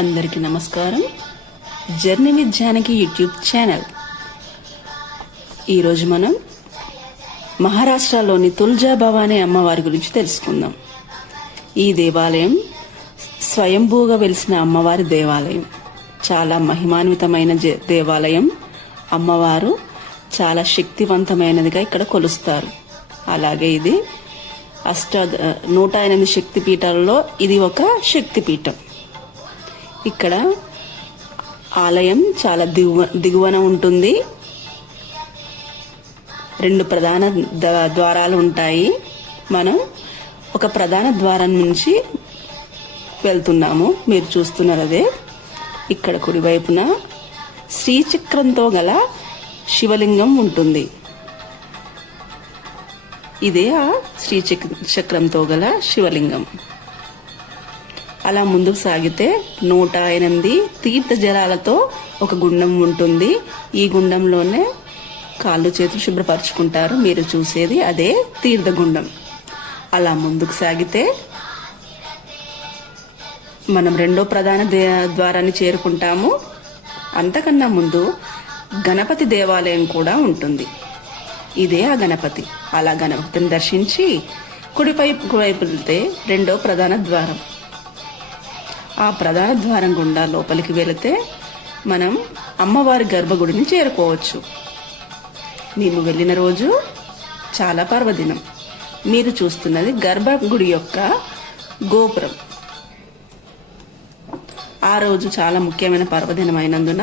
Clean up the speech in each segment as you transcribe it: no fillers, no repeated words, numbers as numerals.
అందరికీ నమస్కారం. Journey with Janaki YouTube channel. ఈరోజు మనం మహారాష్ట్రలోని తుల్జా భవానీ అమ్మవారి గురించి తెలుసుకుందాం. ఈ దేవాలయం స్వయంభూగా వెలిసిన అమ్మవారి దేవాలయం. చాలా మహిమాన్వితమైన దేవాలయం. అమ్మవారు చాలా శక్తివంతమైనదిగా ఇక్కడ కొలుస్తారు. అలాగే ఇది 108 శక్తిపీఠాలలో ఇది ఒక శక్తిపీఠం. ఇక్కడ ఆలయం చాలా దిగువన ఉంటుంది. 2 ప్రధాన ద్వారాలు ఉంటాయి. మనం ఒక ప్రధాన ద్వారం నుంచి వెళ్తున్నాము. మీరు చూస్తున్నారు అదే. ఇక్కడ కుడివైపున శ్రీచక్రంతో గల శివలింగం ఉంటుంది. ఇదే ఆ శ్రీచక్రంతో గల శివలింగం. అలా ముందుకు సాగితే 108 తీర్థ జలాలతో ఒక గుండం ఉంటుంది. ఈ గుండంలోనే కాళ్ళు చేతులు శుభ్రపరచుకుంటారు. మీరు చూసేది అదే తీర్థగుండం. అలా ముందుకు సాగితే మనం 2వ ప్రధాన ద్వారాన్ని చేరుకుంటాము. అంతకన్నా ముందు గణపతి దేవాలయం కూడా ఉంటుంది. ఇదే ఆ గణపతి. అలా గణపతిని దర్శించి కుడివైపు వెళ్తే 2వ ప్రధాన ద్వారం. ఆ ప్రధాన ద్వారం గుండా లోపలికి వెళితే మనం అమ్మవారి గర్భగుడిని చేరుకోవచ్చు. మేము వెళ్ళిన రోజు చాలా పర్వదినం. మీరు చూస్తున్నది గర్భగుడి యొక్క గోపురం. ఆ రోజు చాలా ముఖ్యమైన పర్వదినం అయినందున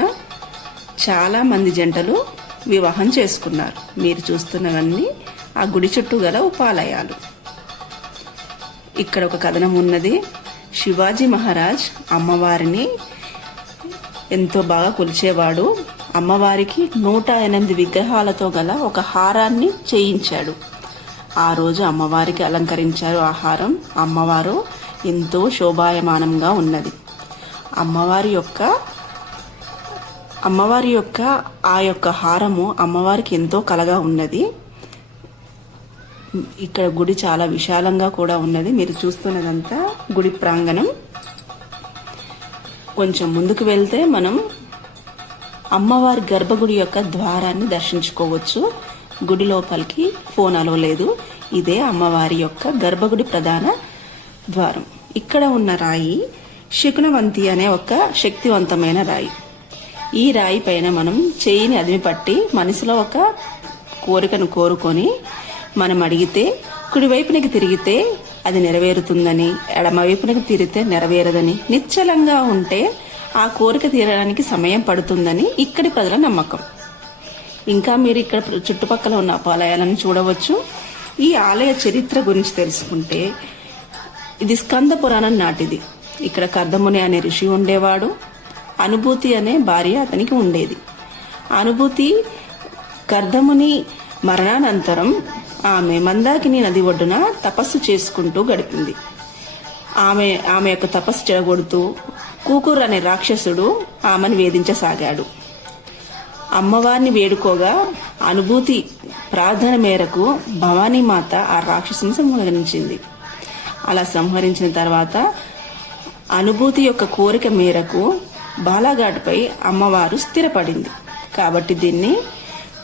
చాలా మంది జంటలు వివాహం చేసుకున్నారు. మీరు చూస్తున్నవన్నీ ఆ గుడి చుట్టూ గల ఉపాలయాలు. ఇక్కడ ఒక కథనం ఉన్నది. శివాజీ మహారాజ్ అమ్మవారిని ఎంతో బాగా కొలిచేవాడు. అమ్మవారికి 108 విగ్రహాలతో గల ఒక హారాన్ని చేయించాడు. ఆ రోజు అమ్మవారికి అలంకరించారు ఆ హారం. అమ్మవారు ఎంతో శోభాయమానంగా ఉన్నది. అమ్మవారి యొక్క ఆ యొక్క హారము అమ్మవారికి ఎంతో కలగా ఉన్నది. ఇక్కడ గుడి చాలా విశాలంగా కూడా ఉన్నది. మీరు చూస్తున్నదంతా గుడి ప్రాంగణం. కొంచెం ముందుకు వెళ్తే మనం అమ్మవారి గర్భగుడి యొక్క ద్వారాన్ని దర్శించుకోవచ్చు. గుడి లోపలికి ఫోన్ అలవలేదు. ఇదే అమ్మవారి యొక్క గర్భగుడి ప్రధాన ద్వారం. ఇక్కడ ఉన్న రాయి శకునవంతి అనే ఒక శక్తివంతమైన రాయి. ఈ రాయి పైన మనం చేయిని అదిమి పట్టి మనసులో ఒక కోరికను కోరుకొని మనం అడిగితే కుడివైపునకి తిరిగితే అది నెరవేరుతుందని, ఎడమవైపునకి తిరిగితే నెరవేరదని, నిశ్చలంగా ఉంటే ఆ కోరిక తీరడానికి సమయం పడుతుందని ఇక్కడి ప్రజల నమ్మకం. ఇంకా మీరు ఇక్కడ చుట్టుపక్కల ఉన్న ఉపాలయాలను చూడవచ్చు. ఈ ఆలయ చరిత్ర గురించి తెలుసుకుంటే ఇది స్కంద పురాణం నాటిది. ఇక్కడ కర్దముని అనే ఋషి ఉండేవాడు. అనుభూతి అనే భార్య అతనికి ఉండేది. అనుభూతి కర్దముని మరణానంతరం ఆమె మందాకిని నది ఒడ్డున తపస్సు చేసుకుంటూ గడిపింది. ఆమె యొక్క తపస్సు చెడగొడుతూ కూకుర్ అనే రాక్షసుడు ఆమెను వేధించసాగాడు. అమ్మవారిని వేడుకోగా అనుభూతి ప్రార్థన మేరకు భవానీమాత ఆ రాక్షసుని సంహరించింది. అలా సంహరించిన తర్వాత అనుభూతి యొక్క కోరిక మేరకు బాలాఘాట్పై అమ్మవారు స్థిరపడింది. కాబట్టి దీన్ని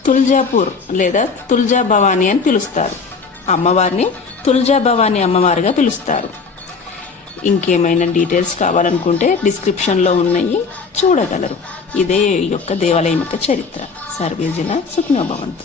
తుల్జాపూర్ లేదా తుల్జా భవానీ అని పిలుస్తారు. అమ్మవారిని తుల్జా భవానీ అమ్మవారిగా పిలుస్తారు. ఇంకేమైనా డీటెయిల్స్ కావాలనుకుంటే డిస్క్రిప్షన్లో ఉన్నాయి, చూడగలరు. ఇదే యొక్క దేవాలయం యొక్క చరిత్ర. సర్వేజన సుఖ్నో భవంతు.